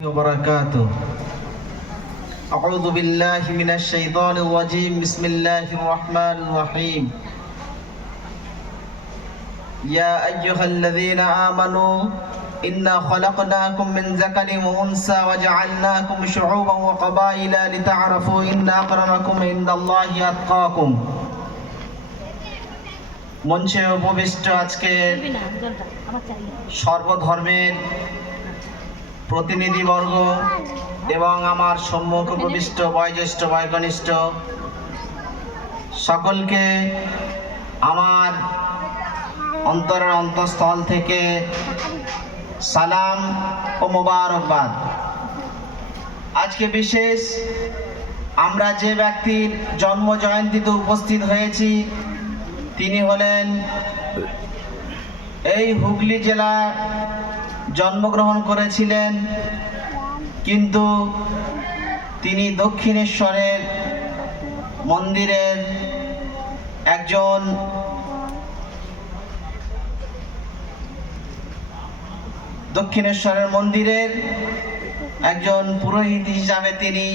وبركاته. أعوذ بالله من الشيطان الرجيم. بسم الله الرحمن الرحيم. يا أيها الذين آمنوا إنا خلقناكم من ذكر وأنثى وجعلناكم شعوبا وقبائل لتعرفوا إن أكرمكم عند الله أتقاكم. মঞ্চে উপবিষ্ট আজকে সর্বধর্মের প্রতিনিধিবর্গ এবং আমার সম্মুখ উপবিষ্ট বয়োজ্যেষ্ঠ বয়োকনিষ্ঠ সকলকে আমার অন্তরের অন্তঃস্থল থেকে সালাম ও মোবারকবাদ। আজকে বিশেষ আমরা যে ব্যক্তির জন্ম জয়ন্তীতে উপস্থিত হয়েছি তিনি হলেন এই হুগলি জেলায় জন্মগ্রহণ করেছিলেন, কিন্তু তিনি দক্ষিণেশ্বরের মন্দিরের একজন পুরোহিত হিসাবে তিনি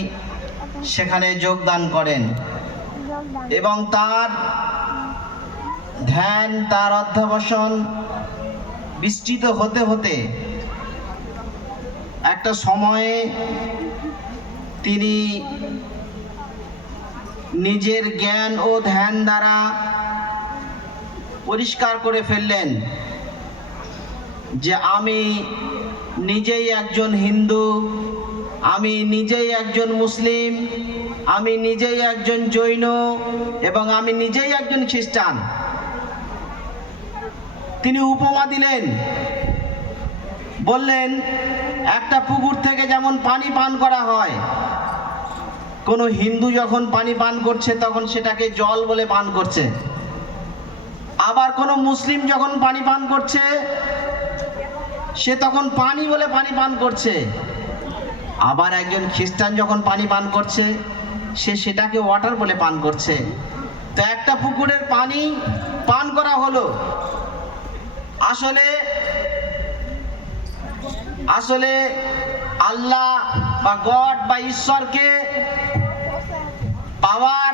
সেখানে যোগদান করেন এবং তার ধ্যান, তার অধ্যবসান বিস্তৃত হতে হতে একটা সময়ে তিনি নিজের জ্ঞান ও ধ্যান দ্বারা পরিষ্কার করে ফেললেন যে আমি নিজেই একজন হিন্দু, আমি নিজেই একজন মুসলিম, আমি নিজেই একজন জৈন এবং আমি নিজেই একজন খ্রিস্টান। তিনি উপমা দিলেন, বললেন একটা পুকুর থেকে যেমন পানি পান করা হয়, কোনো হিন্দু যখন পানি পান করছে তখন সেটাকে জল বলে পান করছে, আবার কোনো মুসলিম যখন পানি পান করছে সে তখন পানি বলে পানি পান করছে, আবার একজন খ্রিস্টান যখন পানি পান করছে সে সেটাকে ওয়াটার বলে পান করছে। তো একটা পুকুরের পানি পান করা হলো। আসলে আল্লাহ বা গড বা ঈশ্বরকে পাওয়ার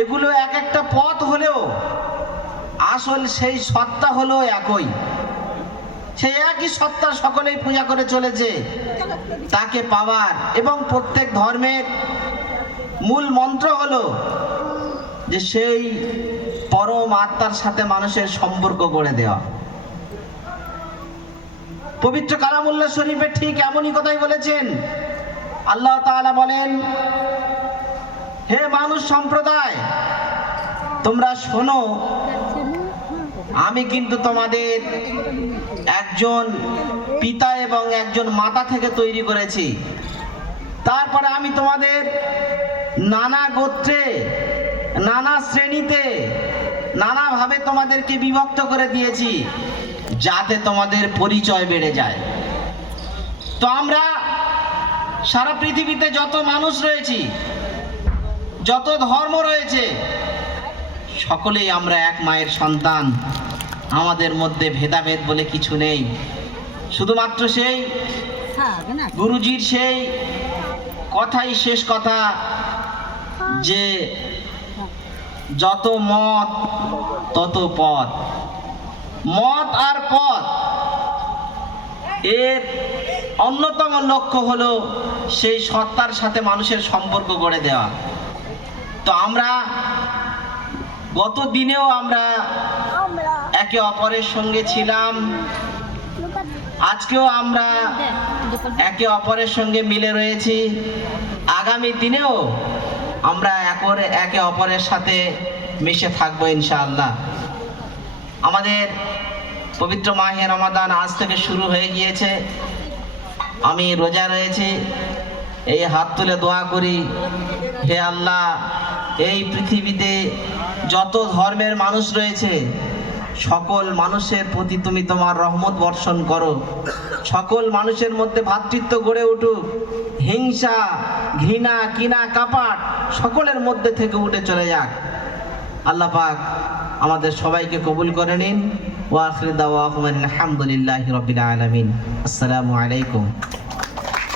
এগুলো এক একটা পথ হলেও আসল সেই সত্তা হলো একই। সেই একই সত্তা সকলেই পূজা করে চলেছে, তাকে পাওয়ার। এবং প্রত্যেক ধর্মের মূল মন্ত্র হলো যে সেই পরম আত্মার সাথে মানুষের সম্পর্ক গড়ে দেওয়া। পবিত্র কালামুল্লাহ শরীফে ঠিক এমনই কথাই বলেছেন। আল্লাহ তাআলা বলেন, হে মানুষ সম্প্রদায়, তোমরা শোনো, আমি কিন্তু তোমাদের একজন পিতা এবং একজন মাতা থেকে তৈরি করেছি। তারপরে আমি তোমাদের নানা গোত্রে, নানা শ্রেণীতে, নানাভাবে তোমাদেরকে বিভক্ত করে দিয়েছি যাতে তোমাদের পরিচয় বেড়ে যায়। তো আমরা সারা পৃথিবীতে যত মানুষ রয়েছি, যত ধর্ম রয়েছে, সকলেই আমরা এক মায়ের সন্তান। আমাদের মধ্যে ভেদাভেদ বলে কিছু নেই। শুধুমাত্র সেই গুরুজির সেই কথাই শেষ কথা যে যত মত তত পথ। মত আর পথ এর অন্যতম লক্ষ্য হলো সেই সত্তার সাথে মানুষের সম্পর্ক গড়ে দেওয়া। তো আমরা গত দিনেও আমরা একে অপরের সঙ্গে ছিলাম, আজকেও আমরা একে অপরের সঙ্গে মিলে রয়েছি, আগামী দিনেও আমরা একে অপরের সাথে মিশে থাকবো ইনশাআল্লাহ। আমাদের পবিত্র মাহে রমাদান আজ থেকে শুরু হয়ে গিয়েছে। আমি রোজা রয়েছি, এই হাত তুলে দোয়া করি, হে আল্লাহ, এই পৃথিবীতে যত ধর্মের মানুষ রয়েছে সকল মানুষের প্রতি তুমি তোমার রহমত বর্ষণ করো। সকল মানুষের মধ্যে ভ্রাতৃত্ব গড়ে উঠুক, হিংসা, ঘৃণা, কিনা, কাপাট সকলের মধ্যে থেকে উঠে চলে যাক। আল্লাহ পাক আমাদের সবাইকে কবুল করে নিন। ওয়া আখিরু দাওয়াহুম আলহামদুলিল্লাহি রাব্বিল আলামিন। আসসালামু আলাইকুম।